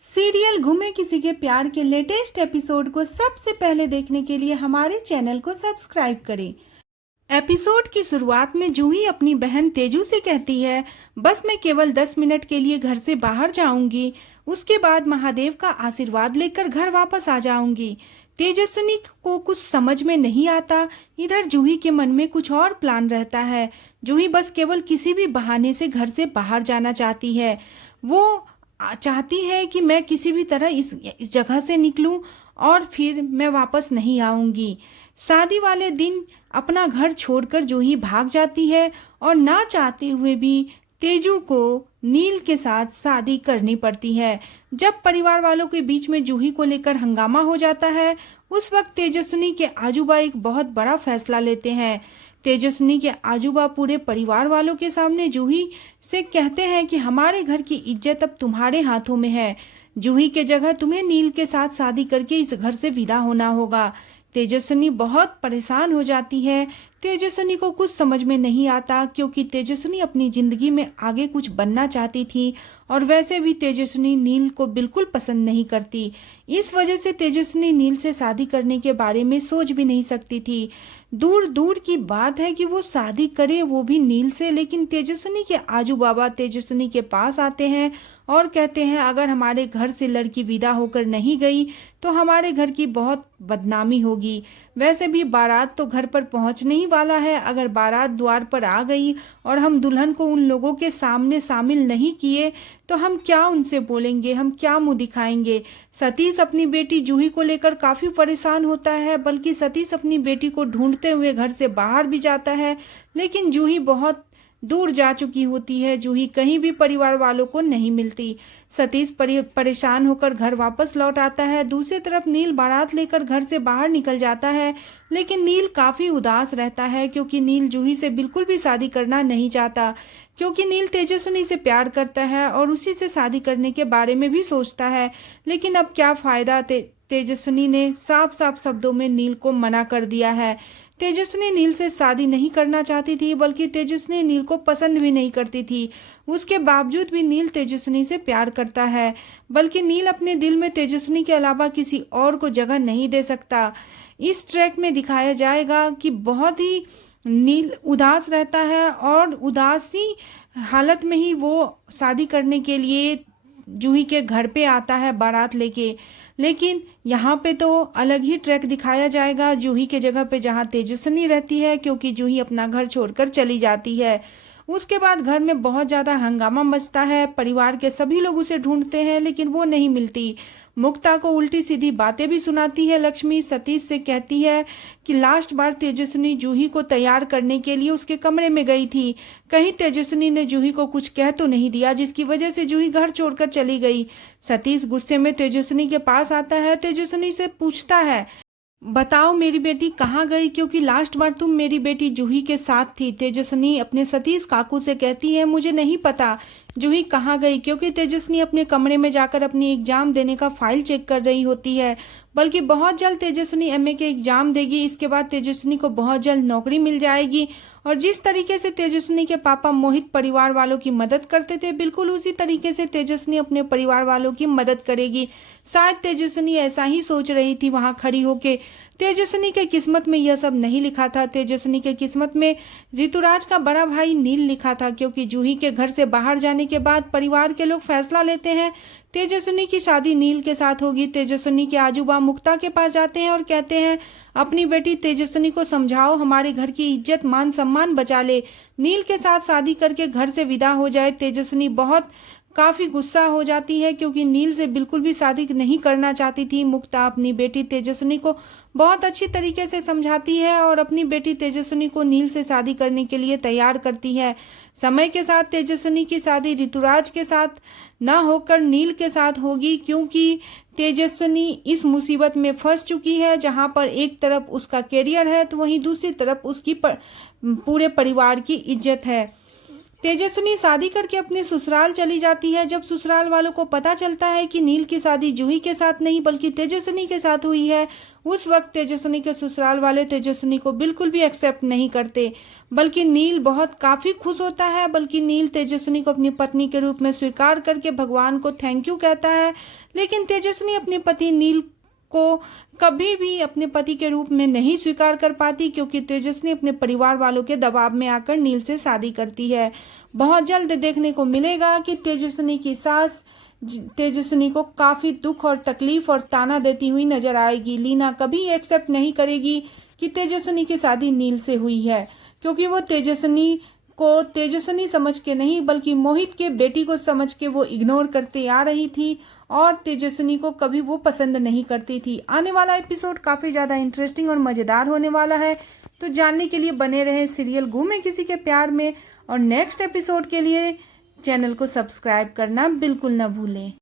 Serial घूमे किसी के प्यार के लेटेस्ट एपिसोड को सबसे पहले देखने के लिए हमारे चैनल को सब्सक्राइब करें। एपिसोड की शुरुआत में जूही अपनी बहन तेजू से कहती है, बस मैं केवल 10 मिनट के लिए घर से बाहर जाऊंगी, उसके बाद महादेव का आशीर्वाद लेकर घर वापस आ जाऊंगी। तेजस्विनी को कुछ समझ में नहीं आता। इधर जूही के मन में कुछ और प्लान रहता है। जूही बस केवल किसी भी बहाने से घर से बाहर जाना चाहती है। वो चाहती है कि मैं किसी भी तरह इस जगह से निकलूं और फिर मैं वापस नहीं आऊंगी। शादी वाले दिन अपना घर छोड़कर जूही भाग जाती है और ना चाहते हुए भी तेजू को नील के साथ शादी करनी पड़ती है। जब परिवार वालों के बीच में जूही को लेकर हंगामा हो जाता है, उस वक्त तेजस्विनी के आजूबा एक बहुत बड़ा फैसला लेते हैं। तेजस्विनी के आजूबा पूरे परिवार वालों के सामने जूही से कहते हैं कि हमारे घर की इज्जत अब तुम्हारे हाथों में है। जूही के जगह तुम्हें नील के साथ शादी करके इस घर से विदा होना होगा। तेजस्विनी बहुत परेशान हो जाती है। तेजस्विनी को कुछ समझ में नहीं आता, क्योंकि तेजस्विनी अपनी जिंदगी में आगे कुछ बनना चाहती थी और वैसे भी तेजस्विनी नील को बिल्कुल पसंद नहीं करती। इस वजह से तेजस्विनी नील से शादी करने के बारे में सोच भी नहीं सकती थी। दूर दूर की बात है कि वो शादी करे, वो भी नील से। लेकिन तेजस्विनी के आजू बाबा तेजस्विनी के पास आते हैं और कहते हैं, अगर हमारे घर से लड़की विदा होकर नहीं गई तो हमारे घर की बहुत बदनामी होगी। वैसे भी बारात तो घर पर पहुंचने ही वाला है। अगर बारात द्वार पर आ गई और हम दुल्हन को उन लोगों के सामने शामिल नहीं किए तो हम क्या उनसे बोलेंगे, हम क्या मुंह दिखाएंगे। सतीश अपनी बेटी जूही को लेकर काफी परेशान होता है, बल्कि सतीश अपनी बेटी को ढूंढते हुए घर से बाहर भी जाता है। लेकिन जूही बहुत दूर जा चुकी होती है। जूही कहीं भी परिवार वालों को नहीं मिलती। सतीश परेशान होकर घर वापस लौट आता है। दूसरी तरफ नील बारात लेकर घर से बाहर निकल जाता है, लेकिन नील काफी उदास रहता है, क्योंकि नील जूही से बिल्कुल भी शादी करना नहीं चाहता। क्योंकि नील तेजस्विनी से प्यार करता है और उसी से शादी करने के बारे में भी सोचता है। लेकिन अब क्या फायदा, तेजस्विनी ने साफ साफ शब्दों में नील को मना कर दिया है। तेजस्विनी नील से शादी नहीं करना चाहती थी, बल्कि तेजस्विनी नील को पसंद भी नहीं करती थी। उसके बावजूद भी नील तेजस्विनी से प्यार करता है, बल्कि नील अपने दिल में तेजस्विनी के अलावा किसी और को जगह नहीं दे सकता। इस ट्रैक में दिखाया जाएगा कि बहुत ही नील उदास रहता है और उदासी हालत में ही वो शादी करने के लिए जूही के घर पे आता है बारात लेके। लेकिन यहाँ पे तो अलग ही ट्रैक दिखाया जाएगा जूही के जगह पे, जहाँ तेजस्विनी रहती है, क्योंकि जूही अपना घर छोड़कर चली जाती है। उसके बाद घर में बहुत ज़्यादा हंगामा मचता है। परिवार के सभी लोग उसे ढूंढते हैं, लेकिन वो नहीं मिलती। मुक्ता को उल्टी सीधी बातें भी सुनाती है लक्ष्मी। सतीश से कहती है कि लास्ट बार तेजस्विनी जूही को तैयार करने के लिए उसके कमरे में गई थी। कहीं तेजस्विनी ने जूही को कुछ कह तो नहीं दिया, जिसकी वजह से जूही घर छोड़कर चली गई। सतीश गुस्से में तेजस्विनी के पास आता है। तेजस्विनी से पूछता है, बताओ मेरी बेटी कहाँ गई, क्योंकि लास्ट बार तुम मेरी बेटी जूही के साथ थी। तेजस्विनी अपने सतीश काकू से कहती है, मुझे नहीं पता जूही कहाँ गई, क्योंकि तेजस्विनी अपने कमरे में जाकर अपनी एग्जाम देने का फाइल चेक कर रही होती है। बल्कि बहुत जल्द तेजस्विनी एमए के एग्जाम देगी। इसके बाद तेजस्विनी को बहुत जल्द नौकरी मिल जाएगी। और जिस तरीके से तेजस्विनी के पापा मोहित परिवार वालों की मदद करते थे, बिल्कुल उसी तरीके से तेजस्विनी अपने परिवार वालों की मदद करेगी। शायद तेजस्विनी ऐसा ही सोच रही थी वहां खड़ी होके। तेजस्विनी के किस्मत में यह सब नहीं लिखा था। तेजस्विनी के किस्मत में ऋतुराज का बड़ा भाई नील लिखा था, क्योंकि जूही के घर से बाहर जाने के बाद परिवार के लोग फैसला लेते हैं तेजस्विनी की शादी नील के साथ होगी। तेजस्विनी के आजूबा मुक्ता के पास जाते हैं और कहते हैं, अपनी बेटी तेजस्विनी को समझाओ, हमारे घर की इज्जत मान सम्मान बचा ले, नील के साथ शादी करके घर से विदा हो जाए। तेजस्विनी काफी गुस्सा हो जाती है, क्योंकि नील से बिल्कुल भी शादी नहीं करना चाहती थी। मुक्ता अपनी बेटी तेजस्विनी को बहुत अच्छी तरीके से समझाती है और अपनी बेटी तेजस्विनी को नील से शादी करने के लिए तैयार करती है। समय के साथ तेजस्विनी की शादी ऋतुराज के साथ न होकर नील के साथ होगी, क्योंकि तेजस्विनी इस मुसीबत में फंस चुकी है, जहां पर एक तरफ उसका करियर है तो वहीं दूसरी तरफ उसकी पूरे परिवार की इज्जत है। तेजस्विनी शादी करके अपने ससुराल चली जाती है। जब ससुराल वालों को पता चलता है कि नील की शादी जूही के साथ नहीं बल्कि तेजस्विनी के साथ हुई है, उस वक्त तेजस्विनी के ससुराल वाले तेजस्विनी को बिल्कुल भी एक्सेप्ट नहीं करते, बल्कि नील बहुत काफ़ी खुश होता है। बल्कि नील तेजस्विनी को अपनी पत्नी के रूप में स्वीकार करके भगवान को थैंक यू कहता है। लेकिन तेजस्विनी अपने पति नील को कभी भी अपने पति के रूप में नहीं स्वीकार कर पाती, क्योंकि तेजस्विनी अपने परिवार वालों के दबाव में आकर नील से शादी करती है। बहुत जल्द देखने को मिलेगा कि तेजस्विनी की सास तेजस्विनी को काफ़ी दुख और तकलीफ और ताना देती हुई नजर आएगी। लीना कभी एक्सेप्ट नहीं करेगी कि तेजस्विनी की शादी नील से हुई है, क्योंकि वो तेजस्विनी को तेजस्विनी समझ के नहीं बल्कि मोहित के बेटी को समझ के वो इग्नोर करते आ रही थी और तेजस्विनी को कभी वो पसंद नहीं करती थी। आने वाला एपिसोड काफ़ी ज़्यादा इंटरेस्टिंग और मज़ेदार होने वाला है, तो जानने के लिए बने रहे सीरियल गुम है किसी के प्यार में। और नेक्स्ट एपिसोड के लिए चैनल को सब्सक्राइब करना बिल्कुल ना भूलें।